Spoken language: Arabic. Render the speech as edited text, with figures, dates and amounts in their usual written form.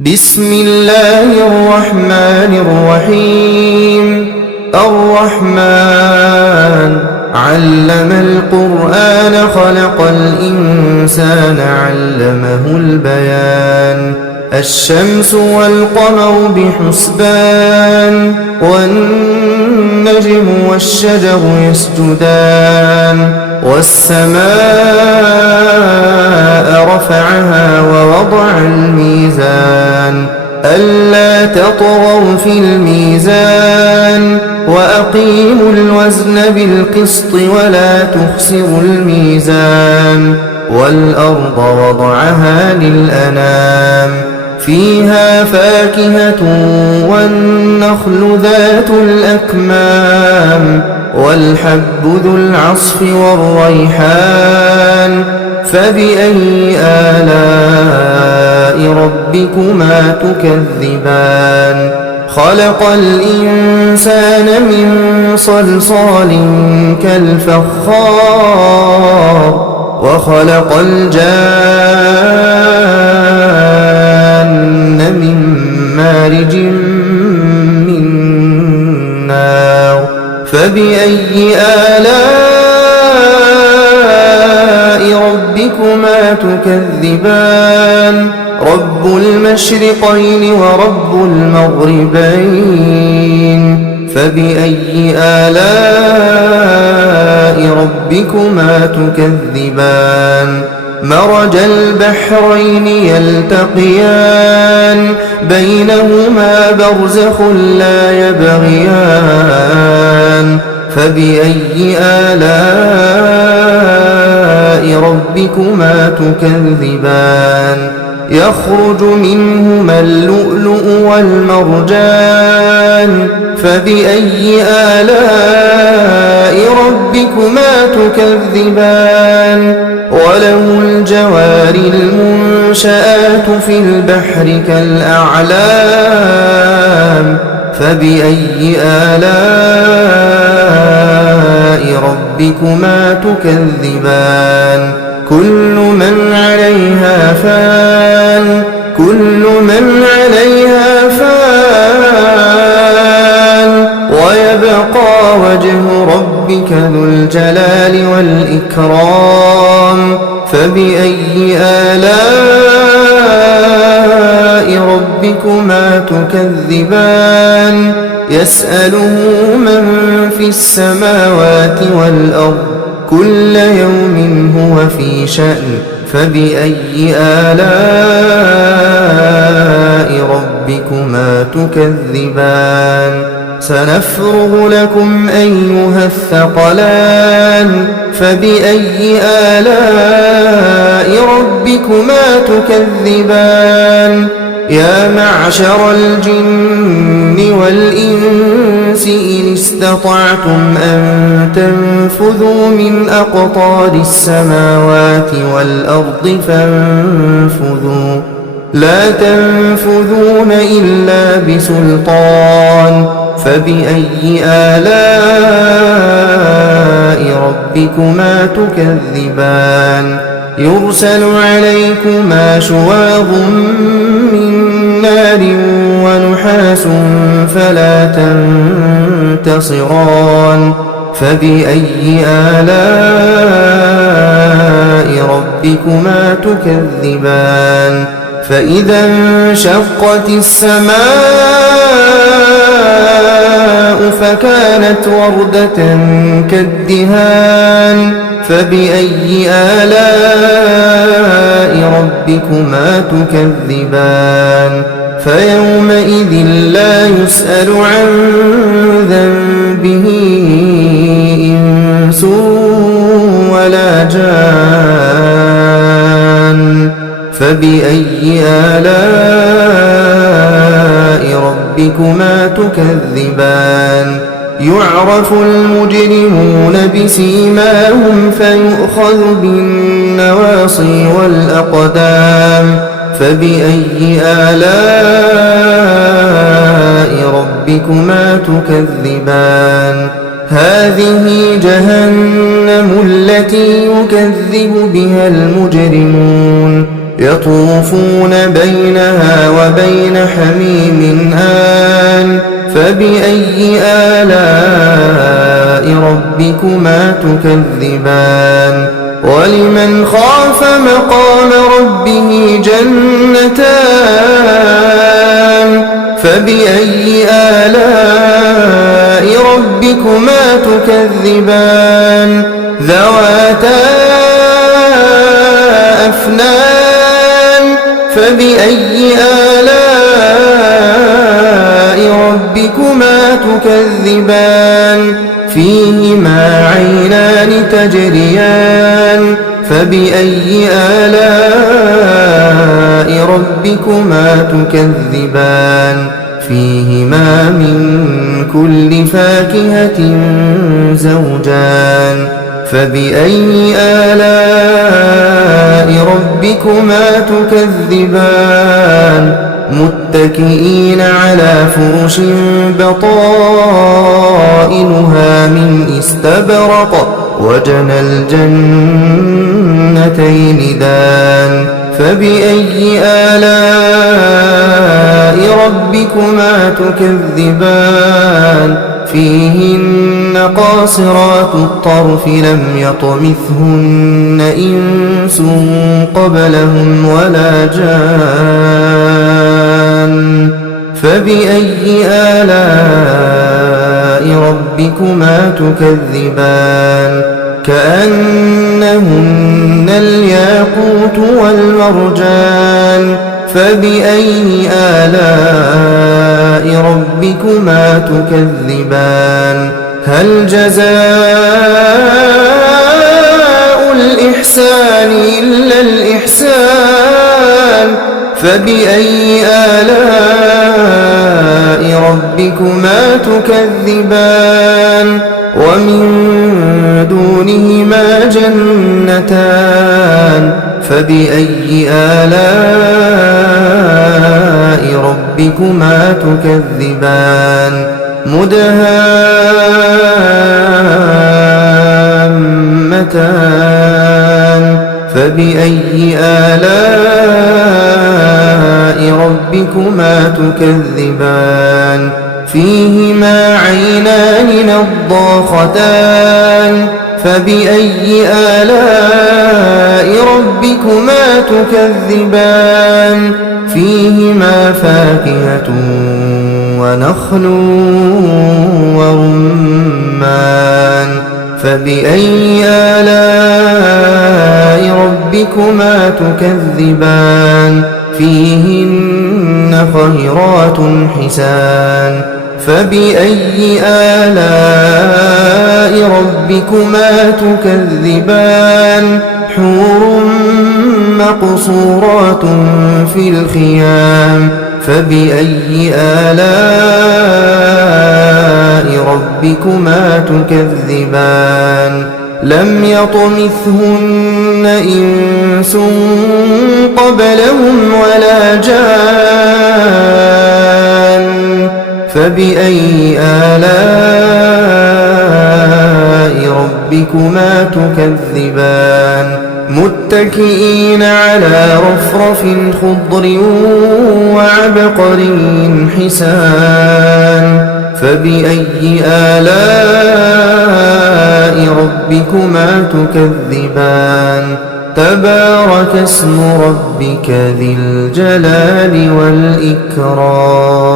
بسم الله الرحمن الرحيم. الرحمن علم القرآن خلق الإنسان علمه البيان. الشمس والقمر بحسبان والنجم والشجر يسجدان والسماء رفعها ووضع الميزان ألا تطغوا في الميزان وأقيموا الوزن بالقسط ولا تخسروا الميزان والأرض وضعها للأنام فيها فاكهة والنخل ذات الأكمام والحب ذو العصف والريحان فبأي آلاء ربكما تكذبان. خلق الإنسان من صلصال كالفخار وخلق الجان من مارج من نار فبأي آلاء ربكما تكذبان. رب المشرقين ورب المغربين فبأي آلاء ربكما تكذبان. مرج البحرين يلتقيان بينهما برزخ لا يبغيان فبأي آلاء ربكما تكذبان. يخرج منهما اللؤلؤ والمرجان فبأي آلاء ربكما تكذبان. وله الجوار المنشآت في البحر كالأعلام فبأي آلاء ربكما تكذبان. كل من عليها فان كل من عليها فان ويبقى وجه ربك ذو الجلال والإكرام فبأي آلاء ربكما تكذبان. يسأله من في السماوات والأرض كل يوم هو في شأن فبأي آلاء ربكما تكذبان. سنفرغ لكم أيها الثقلان فبأي آلاء ربكما تكذبان. يا معشر الجن والإنس إن استطعتم أن تنفذوا من أقطار السماوات والأرض فانفذوا لا تنفذون إلا بسلطان فبأي آلاء ربكما تكذبان. يرسل عليكما شواظ من نار ونحاس فلا تنتصران فبأي آلاء ربكما تكذبان. فإذا انشقت السماء فكانت وردة كالدهان فبأي آلاء ربكما تكذبان. فيومئذ لا يسأل عن ذنبه إنس ولا جان فبأي آلاء ربكما تكذبان. يعرف المجرمون بسيماهم فيؤخذ بالنواصي والأقدام فبأي آلاء ربكما تكذبان. هذه جهنم التي يكذب بها المجرمون يطوفون بينها وبين حميم آن فبأي آلاء ربكما تكذبان ولمن خاف مقام ربه جنتان فبأي آلاء ربكما تكذبان ذواتا أفنان فبأي آلاء ربكما تكذبان فيهما عينان تجريان فبأي آلاء ربكما تكذبان فيهما من كل فاكهة زوجان فبأي آلاء ربكما تكذبان متكئين على فرش بطائنها من استبرق وجنى الجنتين دان فبأي آلاء ربكما تكذبان فيهن قاصرات الطرف لم يطمثهن إنس قبلهم ولا جان فبأي آلاء ربكما تكذبان كأنهن الياقوت والمرجان فبأي آلاء ربكما تكذبان هل جزاء الإحسان إلا الإحسان فبأي آلاء ربكما تكذبان ومن دونهما جنتان فبأي آلاء ربكما تكذبان مدهامتان فبأي آلاء ربكما تكذبان فيهما عينان نضاختان فبأي آلاء ربكما تكذبان فيهما فاكهة ونخل ورمان فبأي آلاء ربكما تكذبان فيهن خيرات حسان فبأي آلاء ربكما تكذبان حور مقصورات في الخيام فبأي آلاء ربكما تكذبان لم يطمثهن إنس قبلهم ولا جان فبأي آلاء ربكما تكذبان متكئين على رفرف خضر وعبقري حسان فبأي آلاء ربكما تكذبان تبارك اسم ربك ذي الجلال والإكرام